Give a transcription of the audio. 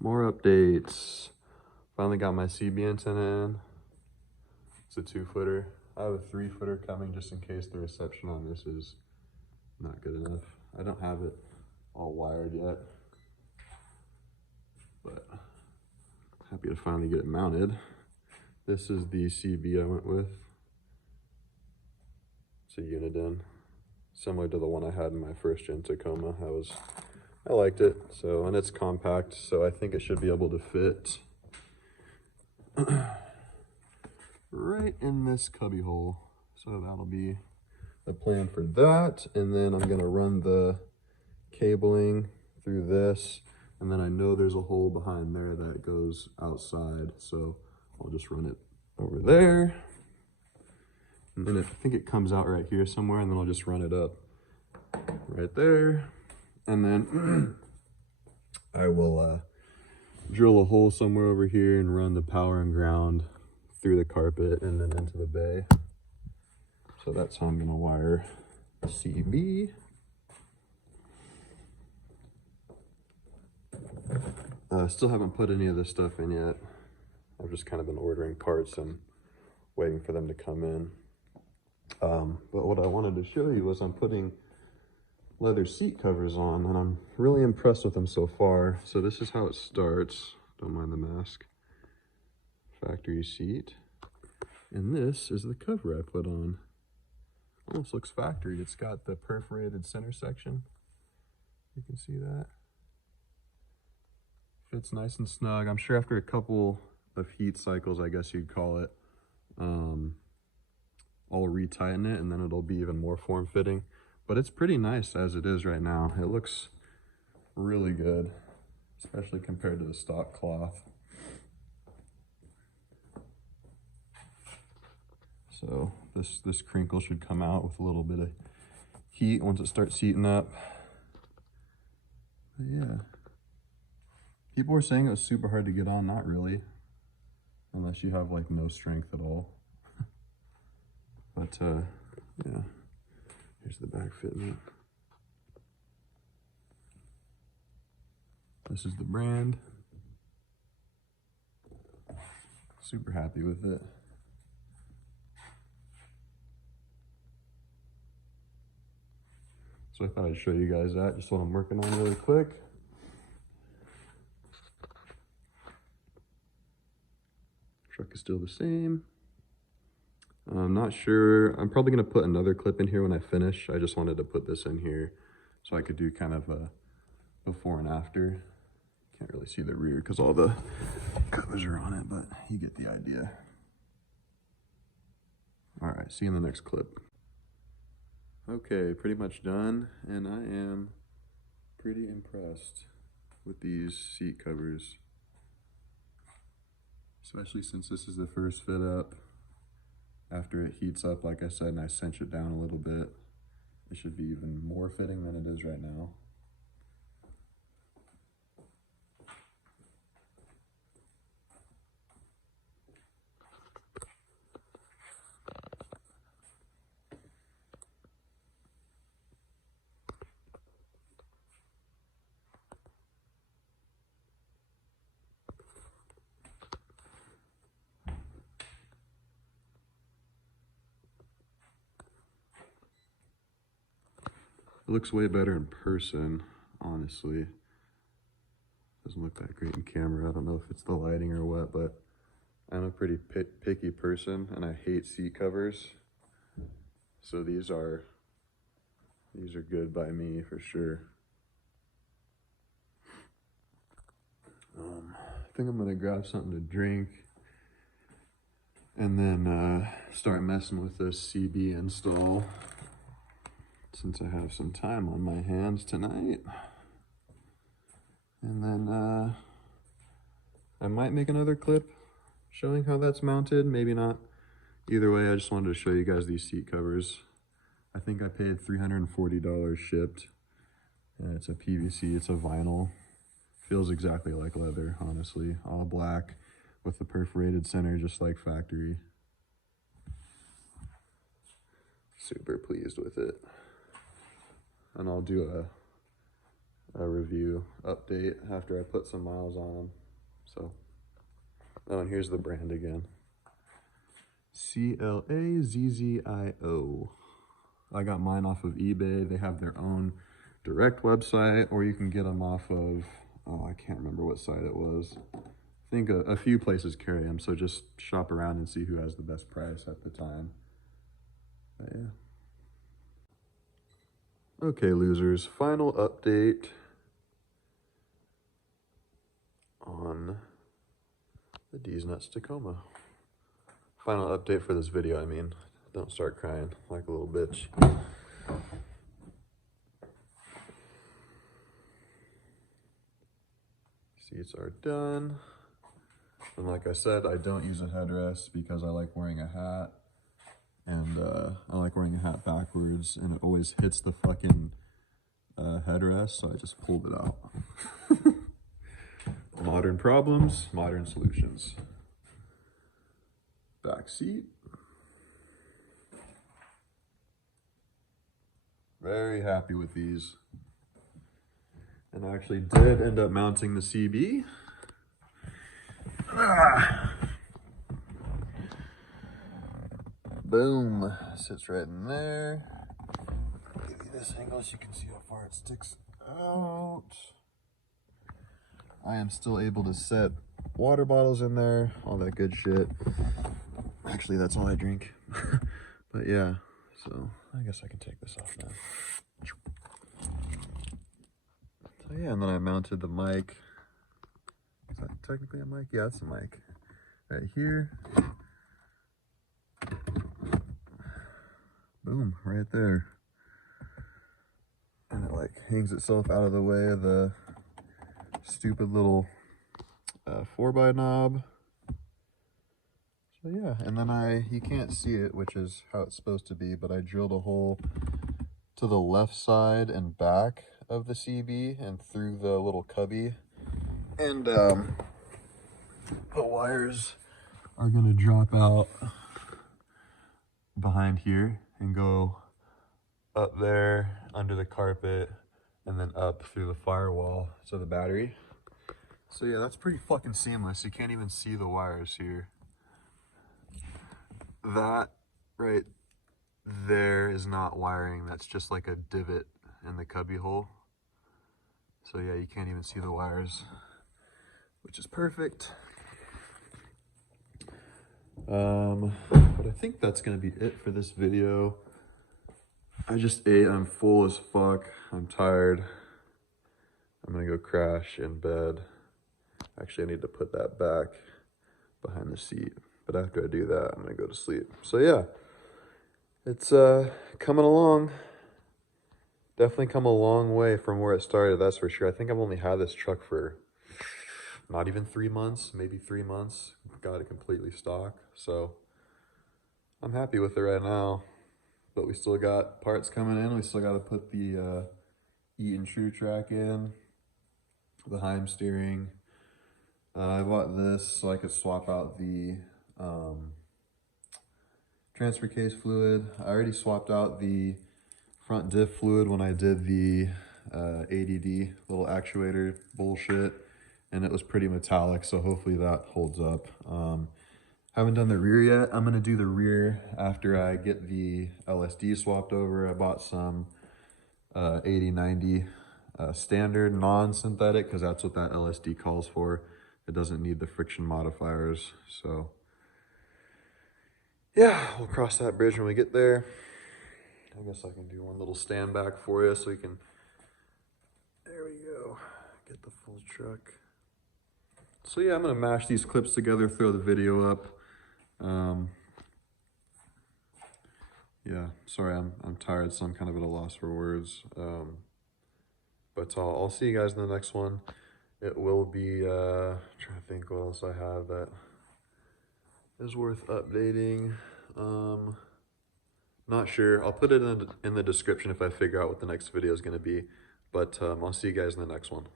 More updates. Finally got my CB antenna in. It's a 2-footer. I have a 3-footer coming just in case the reception on this is not good enough. I don't have it all wired yet, but happy to finally get it mounted. This is the CB I went with. It's a Uniden, similar to the one I had in my first gen Tacoma. I liked it. So, and it's compact, so I think it should be able to fit right in this cubby hole. So that'll be the plan for that. And then I'm gonna run the cabling through this, and then I know there's a hole behind there that goes outside, so I'll just run it over there, and then I think it comes out right here somewhere, and then I'll just run it up right there, and then I will drill a hole somewhere over here and run the power and ground through the carpet and then into the bay. So that's how I'm gonna wire CB. Still haven't put any of this stuff in yet. I've just kind of been ordering parts and waiting for them to come in. But what I wanted to show you was I'm putting leather seat covers on, and I'm really impressed with them so far. So this is how it starts. Don't mind the mask. Factory seat. And this is the cover I put on. Almost looks factory. It's got the perforated center section. You can see that. Fits nice and snug. I'm sure after a couple of heat cycles, I guess you'd call it, I'll retighten it and then it'll be even more form-fitting. But it's pretty nice as it is right now. It looks really good, especially compared to the stock cloth. So this crinkle should come out with a little bit of heat once it starts heating up. But yeah. People were saying it was super hard to get on. Not really, unless you have like no strength at all. But yeah, here's the back fitment. This is the brand. Super happy with it. So I thought I'd show you guys that, just what I'm working on really quick. Truck is still the same. I'm not sure. I'm probably going to put another clip in here when I finish. I just wanted to put this in here so I could do kind of a before and after. Can't really see the rear because all the covers are on it, but you get the idea. All right, see you in the next clip. Okay, pretty much done, and I am pretty impressed with these seat covers. Especially since this is the first fit up. After it heats up, like I said, and I cinch it down a little bit, it should be even more fitting than it is right now. It looks way better in person, honestly. Doesn't look that great in camera. I don't know if it's the lighting or what, but I'm a pretty picky person and I hate seat covers. So these are good by me for sure. I think I'm gonna grab something to drink and then start messing with this CB install, since I have some time on my hands tonight. And then I might make another clip showing how that's mounted, maybe not. Either way, I just wanted to show you guys these seat covers. I think I paid $340 shipped. And it's a PVC, it's a vinyl. Feels exactly like leather, honestly. All black with the perforated center, just like factory. Super pleased with it. And I'll do a review update after I put some miles on them. So, oh, and here's the brand again. CLAZZIO. I got mine off of eBay. They have their own direct website, or you can get them off of, oh, I can't remember what site it was. I think a few places carry them, so just shop around and see who has the best price at the time. But yeah. Okay, losers, final update on the D's Nuts Tacoma. Final update for this video, I mean. Don't start crying like a little bitch. Seats are done. And like I said, I don't use a headrest because I like wearing a hat. And I like wearing a hat backwards, and it always hits the fucking headrest, so I just pulled it out. Modern problems, modern solutions. Back seat. Very happy with these. And I actually did end up mounting the CB. Boom, sits right in there. Give you this angle so you can see how far it sticks out. I am still able to set water bottles in there, all that good shit. Actually, that's all I drink. But yeah, so I guess I can take this off now. So yeah, and then I mounted the mic. Is that technically a mic? Yeah, it's a mic. Right here. Boom, right there. And it like hangs itself out of the way of the stupid little 4x knob. So yeah, and then you can't see it, which is how it's supposed to be, but I drilled a hole to the left side and back of the CB and through the little cubby. And the wires are gonna drop out behind here and go up there under the carpet and then up through the firewall to the battery. So yeah, that's pretty fucking seamless. You can't even see the wires here. That right there is not wiring. That's just like a divot in the cubby hole. So yeah, you can't even see the wires, which is perfect. But I think that's gonna be it for this video. I just ate, I'm full as fuck, I'm tired. I'm gonna go crash in bed. Actually, I need to put that back behind the seat. But after I do that, I'm gonna go to sleep. So yeah, it's coming along. Definitely come a long way from where it started, that's for sure. I think I've only had this truck for not even 3 months, maybe 3 months. Got it completely stock, so I'm happy with it right now. But we still got parts coming in. We still got to put the Eaton True Track in, the Heim steering. I bought this so I could swap out the transfer case fluid. I already swapped out the front diff fluid when I did the ADD little actuator bullshit, and it was pretty metallic, so hopefully that holds up. Haven't done the rear yet. I'm gonna do the rear after I get the LSD swapped over. I bought some 8090 standard non-synthetic because that's what that LSD calls for. It doesn't need the friction modifiers. So yeah, we'll cross that bridge when we get there. I guess I can do one little stand back for you so you can, there we go, get the full truck. So yeah, I'm gonna mash these clips together, throw the video up. Yeah, sorry, I'm tired, so I'm kind of at a loss for words. But I'll see you guys in the next one. It will be, trying to think what else I have that is worth updating. Not sure. I'll put it in the description if I figure out what the next video is going to be. But I'll see you guys in the next one.